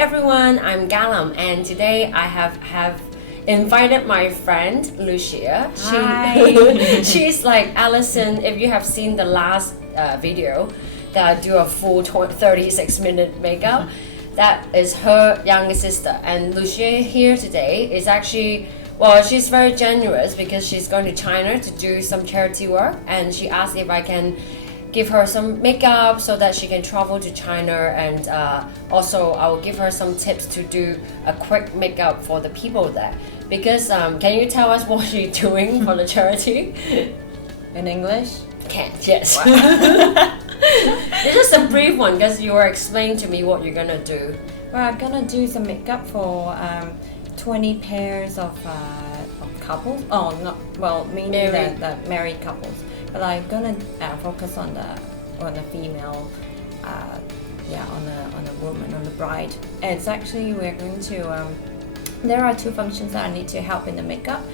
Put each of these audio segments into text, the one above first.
everyone, I'm Galam, and today I have invited my friend Lucia. She's like Allison. If you have seen the last video that I do a full 36-minute makeup, that is her younger sister. And Lucia here today is actually, well, she's very generous because she's going to China to do some charity work, and she asked if I can give her some makeup so that she can travel to China, and also I will give her some tips to do a quick makeup for the people there. Because can you tell us what you're doing for the charity? In English? Can't, yes. Wow. It's just a brief one because you were explaining to me what you're gonna do. Well, I'm gonna do some makeup for 20 pairs of couples. Oh, not well, mainly the married couples. But I'm gonna focus on the female, on the woman, on the bride. It's actually we're going to. There are two functions that I need to help in the makeup.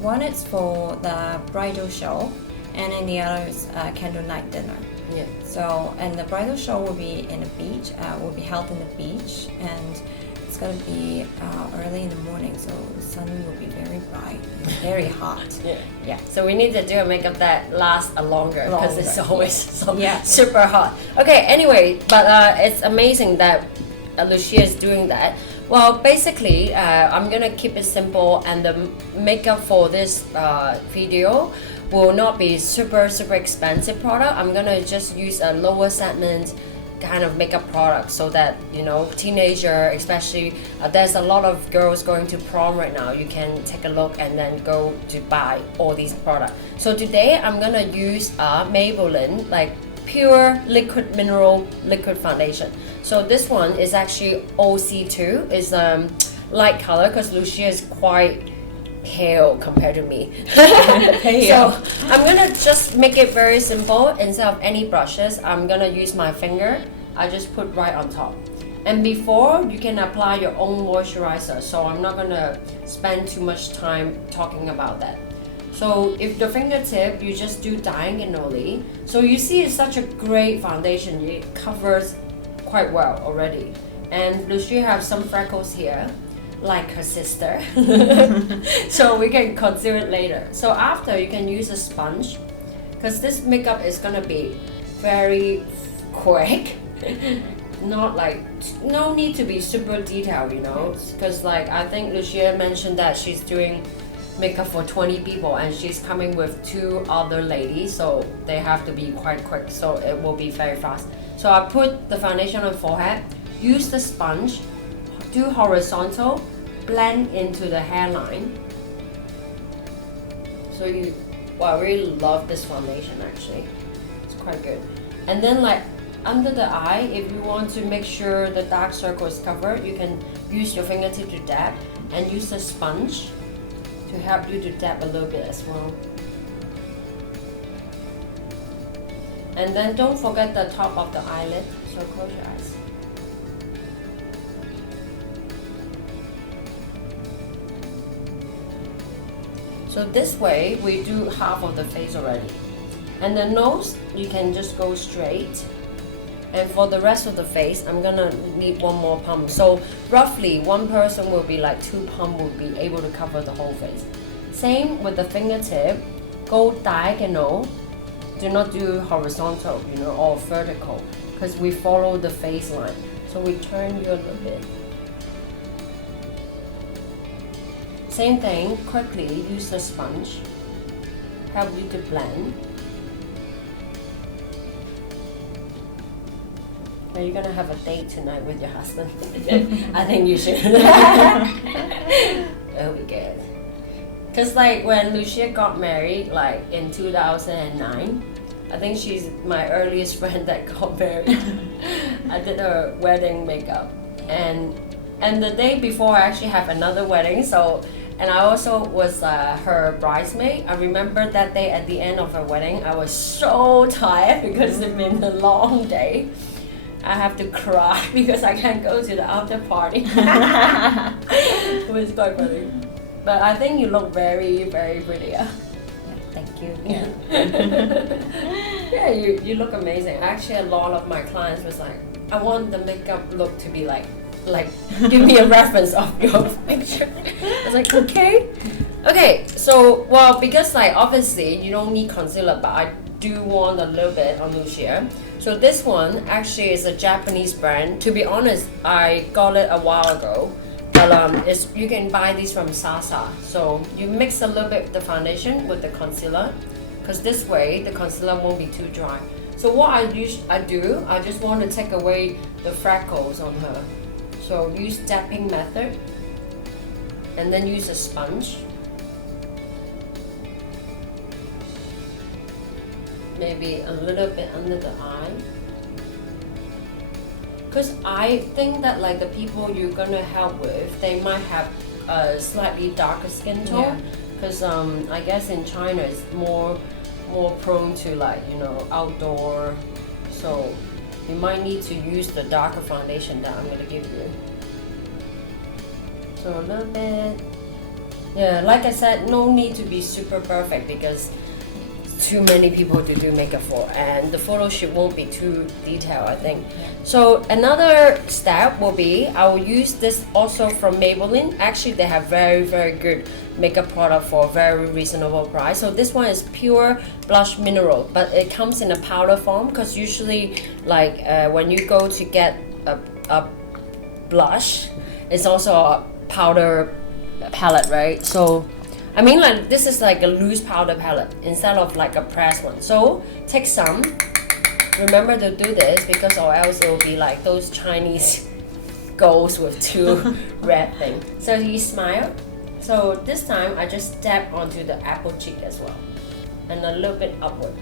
One is for the bridal show, and then the other is candlelight dinner. Yeah. So, and the bridal show will be in the beach. Will be held in the beach, and it's gonna be early in the morning, so the sun will be very bright and very hot. Yeah. So we need to do a makeup that lasts longer because it's always super hot. Okay. Anyway, but it's amazing that Lucia is doing that. Well, basically, I'm gonna keep it simple, and the makeup for this video will not be super expensive product. I'm gonna just use a lower segment kind of makeup product so that, you know, teenager especially, there's a lot of girls going to prom right now. You can take a look and then go to buy all these products. So today I'm gonna use Maybelline like pure liquid mineral liquid foundation. So this one is actually OC2. It's light color because Lucia is quite pale compared to me. So I'm gonna just make it very simple. Instead of any brushes, I'm gonna use my finger. I just put right on top. And before, you can apply your own moisturizer. So I'm not gonna spend too much time talking about that. So if the fingertip, you just do diagonally. So you see it's such a great foundation. It covers quite well already. And Lucia have some freckles here, like her sister. So we can conceal it later. So after, you can use a sponge, because this makeup is gonna be very quick. Not like, no need to be super detailed, you know, because like I think Lucia mentioned that she's doing makeup for 20 people and she's coming with 2 other ladies, so they have to be quite quick, so it will be very fast. So I put the foundation on forehead, use the sponge, do horizontal, blend into the hairline. So I really love this foundation actually. It's quite good. And then like under the eye, if you want to make sure the dark circle is covered, you can use your fingertip to dab and use the sponge to help you to dab a little bit as well. And then don't forget the top of the eyelid, so close your eyes. So this way, we do half of the face already. And the nose, you can just go straight. And for the rest of the face, I'm gonna need one more pump. So roughly, one person will be like 2 pumps will be able to cover the whole face. Same with the fingertip, go diagonal. Do not do horizontal, you know, or vertical, because we follow the face line. So we turn you a little bit. Same thing, quickly use the sponge, help you to blend. Are you gonna have a date tonight with your husband? I think you should. That'll be good. Cause like when Lucia got married, like in 2009, I think she's my earliest friend that got married. I did her wedding makeup, and the day before I actually have another wedding. So, and I also was her bridesmaid. I remember that day at the end of her wedding, I was so tired because it's been a long day. I have to cry because I can't go to the after party. It was quite funny. But I think you look very pretty. Yeah, thank you. Yeah. Yeah, you look amazing. Actually, a lot of my clients was like, I want the makeup look to be like like give me a reference of your picture. I was like, okay. Okay, so well, because like obviously you don't need concealer, but I do want a little bit on Lucia. So this one actually is a Japanese brand. To be honest, I got it a while ago, but you can buy these from Sasa. So you mix a little bit of the foundation with the concealer, because this way the concealer won't be too dry. So what I just want to take away the freckles on her. So use dapping method, and then use a sponge. Maybe a little bit under the eye, because I think that like the people you're gonna help with, they might have a slightly darker skin tone, because I guess in China it's more prone to like, you know, outdoor, so you might need to use the darker foundation that I'm gonna give you. So a little bit, yeah, like I said, no need to be super perfect because too many people to do makeup for, and the photo shoot won't be too detailed, I think. So another step will be I will use this also from Maybelline. Actually, they have very good makeup product for a very reasonable price. So this one is pure blush mineral, but it comes in a powder form, because usually like when you go to get a blush, it's also a powder palette, right? So I mean, like this is like a loose powder palette instead of like a pressed one. So take some. Remember to do this, because or else it will be like those Chinese girls with two red things. So you smile. So this time I just dab onto the apple cheek as well, and a little bit upward.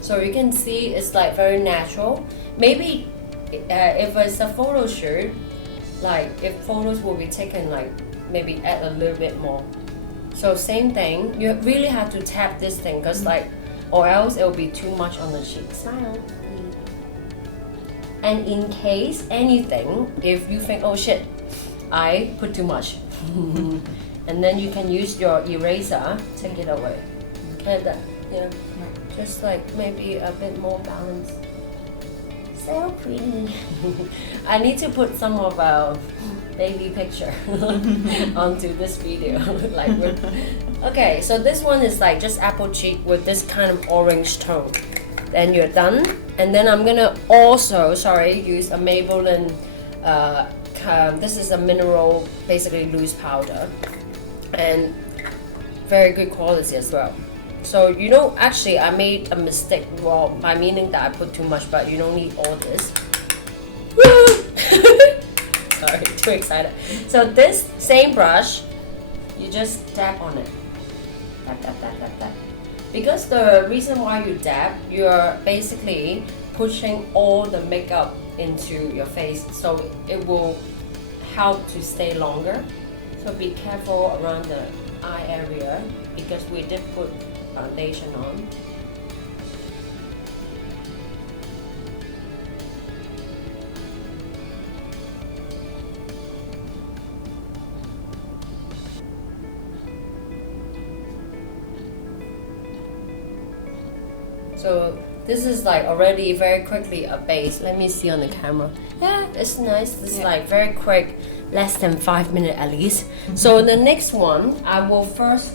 So you can see it's like very natural. Maybe if it's a photo shoot, like if photos will be taken, like maybe add a little bit more. So same thing, you really have to tap this thing, because like or else it will be too much on the cheek. Smile. And in case anything, if you think, oh shit, I put too much, and then you can use your eraser, take it away. And yeah, just like maybe a bit more balance. So pretty. I need to put some of our baby picture onto this video. Like, okay, so this one is like just apple cheek with this kind of orange tone. Then you're done, and then I'm gonna also, use a Maybelline. This is a mineral, basically loose powder, and very good quality as well. So you know, actually I made a mistake, well, by meaning that I put too much, but you don't need all this. Sorry, too excited. So this same brush, you just dab on it. Dab, dab, dab, dab, dab. Because the reason why you dab, you're basically pushing all the makeup into your face, so it will help to stay longer. So be careful around the eye area, because we did put foundation on. So this is like already very quickly a base. Let me see on the camera. Yeah, it's nice. It's like very quick, less than 5 minutes at least. So the next one, I will first,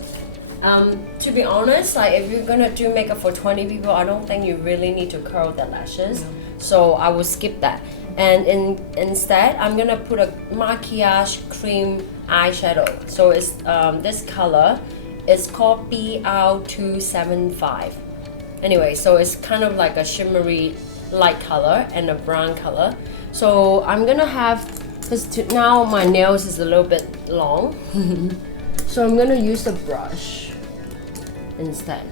to be honest, like if you're gonna do makeup for 20 people, I don't think you really need to curl the lashes. So I will skip that. And instead, I'm gonna put a maquillage cream eyeshadow. So it's this color. It's called BR275. Anyway, so it's kind of like a shimmery light color and a brown color. So I'm gonna have, because now my nails is a little bit long, so I'm gonna use a brush instead.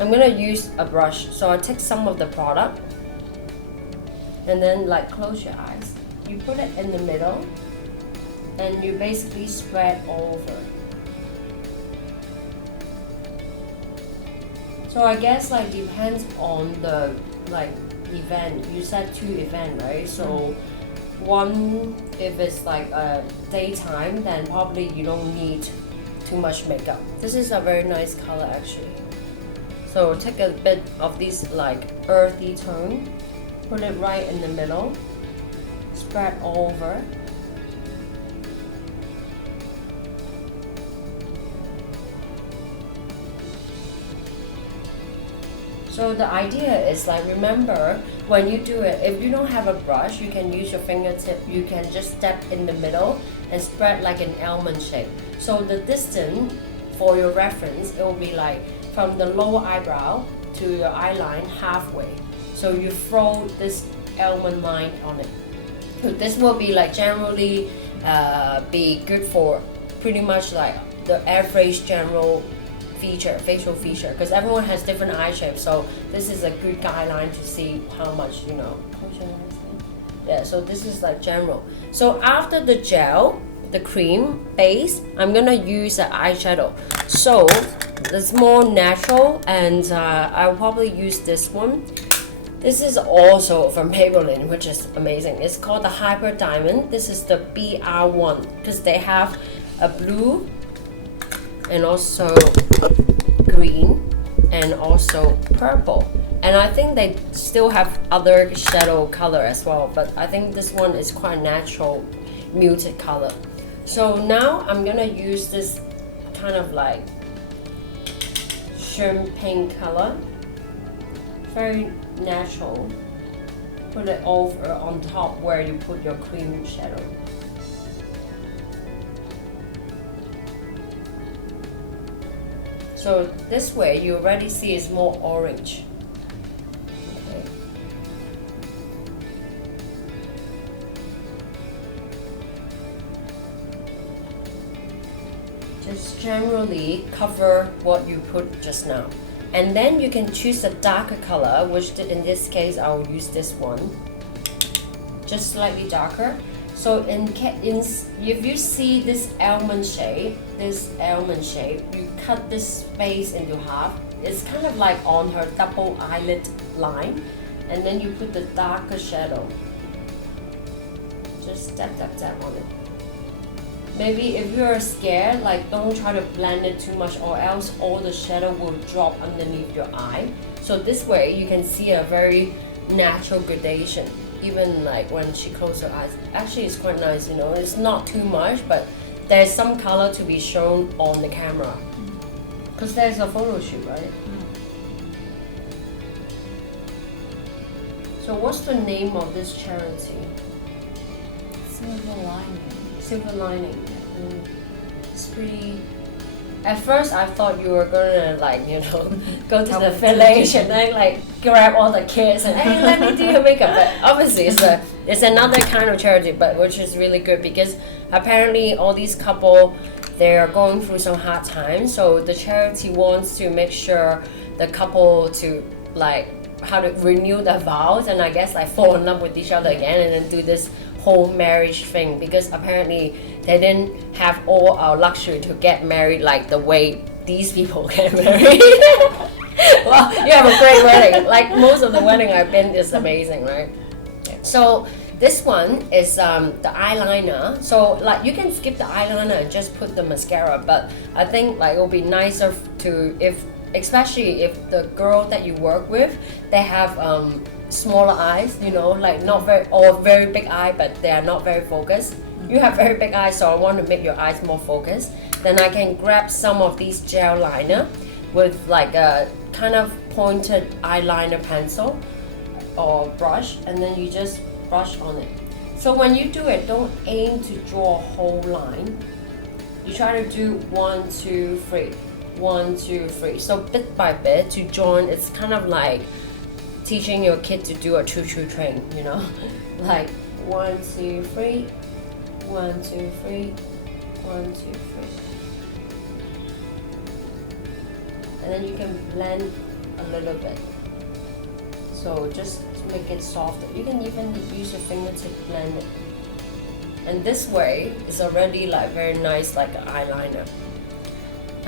I'm gonna use a brush. So I take some of the product, and then like close your eyes. You put it in the middle, and you basically spread all over. So I guess like depends on the like event. You said 2 events, right? So one, if it's like a daytime, then probably you don't need too much makeup. This is a very nice color actually. So take a bit of this like earthy tone, put it right in the middle, spread over. So the idea is like, remember when you do it, if you don't have a brush, you can use your fingertip. You can just step in the middle and spread like an almond shape. So the distance, for your reference, it will be like from the lower eyebrow to your eye line halfway. So you throw this almond line on it. So this will be like generally be good for pretty much like the average general facial feature, because everyone has different eye shapes, so this is a good guideline to see how much, you know. Yeah, so this is like general. So after the gel, the cream base, I'm gonna use an eyeshadow. So it's more natural, and I'll probably use this one. This is also from Maybelline, which is amazing. It's called the Hyper Diamond. This is the BR1, because they have a blue and also green and also purple, and I think they still have other shadow color as well, but I think this one is quite natural muted color. So now I'm gonna use this kind of like champagne color, very natural. Put it over on top where you put your cream shadow. So this way you already see it's more orange. Okay. Just generally cover what you put just now. And then you can choose a darker color, which in this case I'll use this one. Just slightly darker. So if you see this almond shape, you cut this space into half. It's kind of like on her double eyelid line, and then you put the darker shadow. Just tap on it. Maybe if you're scared, like don't try to blend it too much, or else all the shadow will drop underneath your eye. So this way you can see a very natural gradation. Even like when she closes her eyes, actually it's quite nice, you know. It's not too much, but there's some color to be shown on the camera, because there's a photo shoot, right? So what's the name of this charity? Silver Lining. Silver Lining. It's pretty. At first I thought you were gonna like, you know, go to the village and then like grab all the kids and hey, let me do your makeup. But obviously it's another kind of charity, but which is really good, because apparently all these couple, they're going through some hard times. So the charity wants to make sure the couple to like how to renew their vows, and I guess like fall in love with each other again, and then do this whole marriage thing, because apparently they didn't have all our luxury to get married like the way these people get married. Well, you have a great wedding. Like most of the wedding I've been is amazing, right? So this one is the eyeliner. So like you can skip the eyeliner and just put the mascara, but I think like it'll be nicer to, especially if the girl that you work with, they have smaller eyes, you know, like not very, or very big eye, but they are not very focused. You have very big eyes, so I want to make your eyes more focused. Then I can grab some of these gel liner with like a kind of pointed eyeliner pencil or brush, and then you just brush on it. So when you do it, don't aim to draw a whole line. You try to do 1, 2, 3, 1, 2, 3. So bit by bit to join. It's kind of like teaching your kid to do a choo-choo train, you know, like 1, 2, 3, 1, 2, 3, 1, 2, 3, and then you can blend a little bit. So just to make it softer, you can even use your finger to blend it. And this way it's already like very nice, like an eyeliner.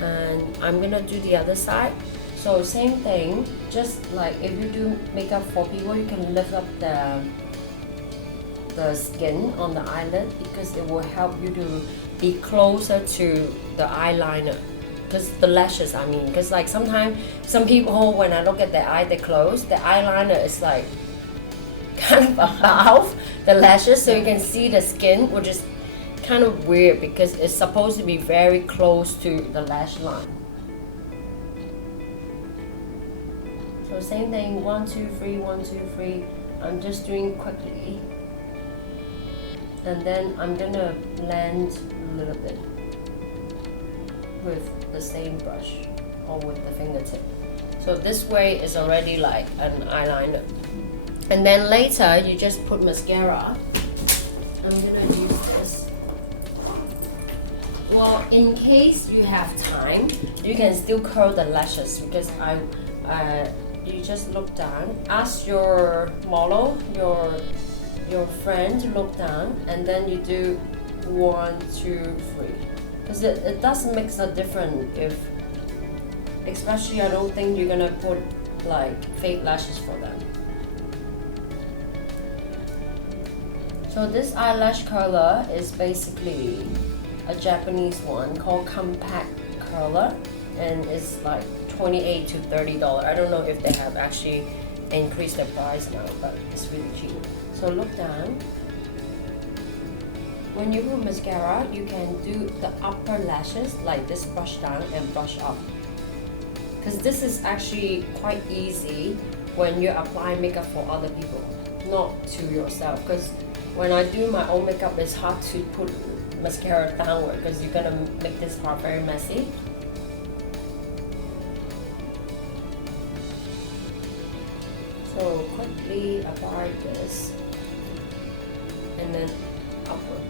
And I'm gonna do the other side. So same thing, just like if you do makeup for people, you can lift up the skin on the eyelid, because it will help you to be closer to the eyeliner, because the lashes, I mean, because like sometimes some people, when I look at their eye, they close, the eyeliner is like kind of above the lashes, so you can see the skin, which is kind of weird because it's supposed to be very close to the lash line. So same thing, 1, 2, 3, 1, 2, 3. I'm just doing quickly, and then I'm gonna blend a little bit with the same brush or with the fingertip. So this way is already like an eyeliner. And then later you just put mascara. I'm gonna use this. Well, in case you have time, you can still curl the lashes because you just look down. Ask your model, your friend to look down, and then you do 1, 2, 3. Because it does make a difference if, especially I don't think you're gonna put like fake lashes for them. So this eyelash curler is basically a Japanese one called Compact Curler, and it's like $28 to $30. I don't know if they have actually increased the price now, but it's really cheap. So look down. When you put mascara, you can do the upper lashes like this, brush down and brush up. Because this is actually quite easy when you apply makeup for other people, not to yourself. Because when I do my own makeup, it's hard to put mascara downward because you're gonna make this part very messy. So quickly apply this and then upward.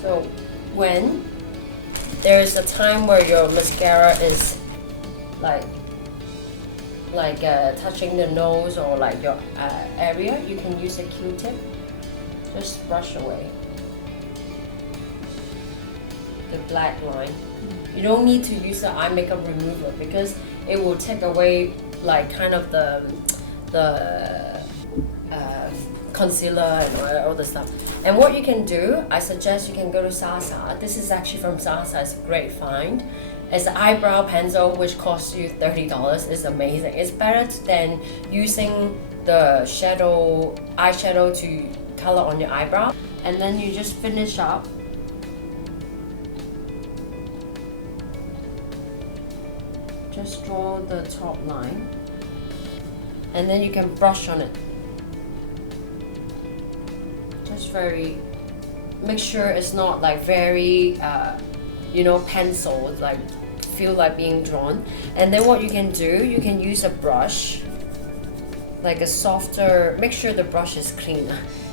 So when there's a time where your mascara is like touching the nose or like your area, you can use a Q-tip. Just brush away the black line. You don't need to use the eye makeup remover because it will take away like kind of the concealer and all the stuff. And what you can do, I suggest you can go to Sasa. This is actually from Sasa. It's a great find. It's an eyebrow pencil which costs you $30. It's amazing. It's better than using the eyeshadow to color on your eyebrow. And then you just finish up. Just draw the top line. And then you can brush on it. Just make sure it's not like very, pencil, like feel like being drawn. And then what you can do, you can use a brush, like a softer, make sure the brush is clean.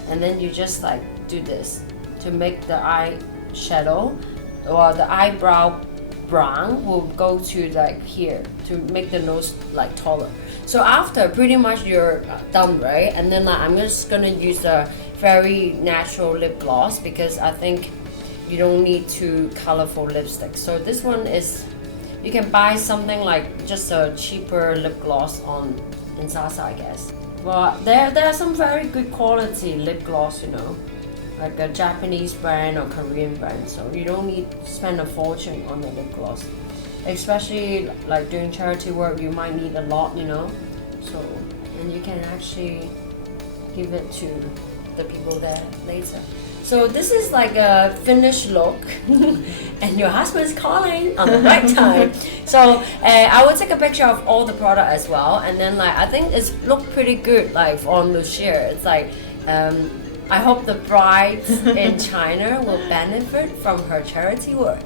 And then you just like do this to make the eyeshadow or the eyebrow brown will go to like here to make the nose like taller. So after pretty much you're done, right? And then I'm just gonna use a very natural lip gloss because I think you don't need too colorful lipstick. So this one is, you can buy something like just a cheaper lip gloss in Sasa, I guess. Well, there are some very good quality lip gloss, like a Japanese brand or Korean brand. So you don't need to spend a fortune on the lip gloss. Especially like doing charity work, you might need a lot, So, and you can actually give it to the people there later. So this is like a finished look and your husband's calling on the right time. So I will take a picture of all the product as well, and then I think it's looked pretty good on Lucia. It's I hope the brides in China will benefit from her charity work.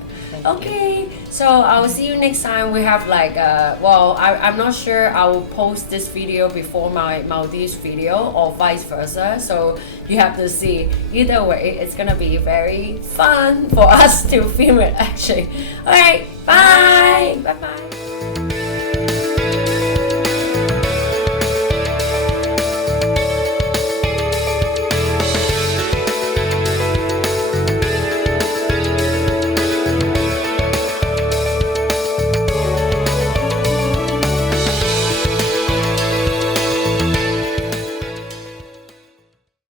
Okay, so I will see you next time. We have I'm not sure I will post this video before my Maldives video or vice versa. So you have to see. Either way, it's gonna be very fun for us to film it actually. Alright, bye! Bye bye!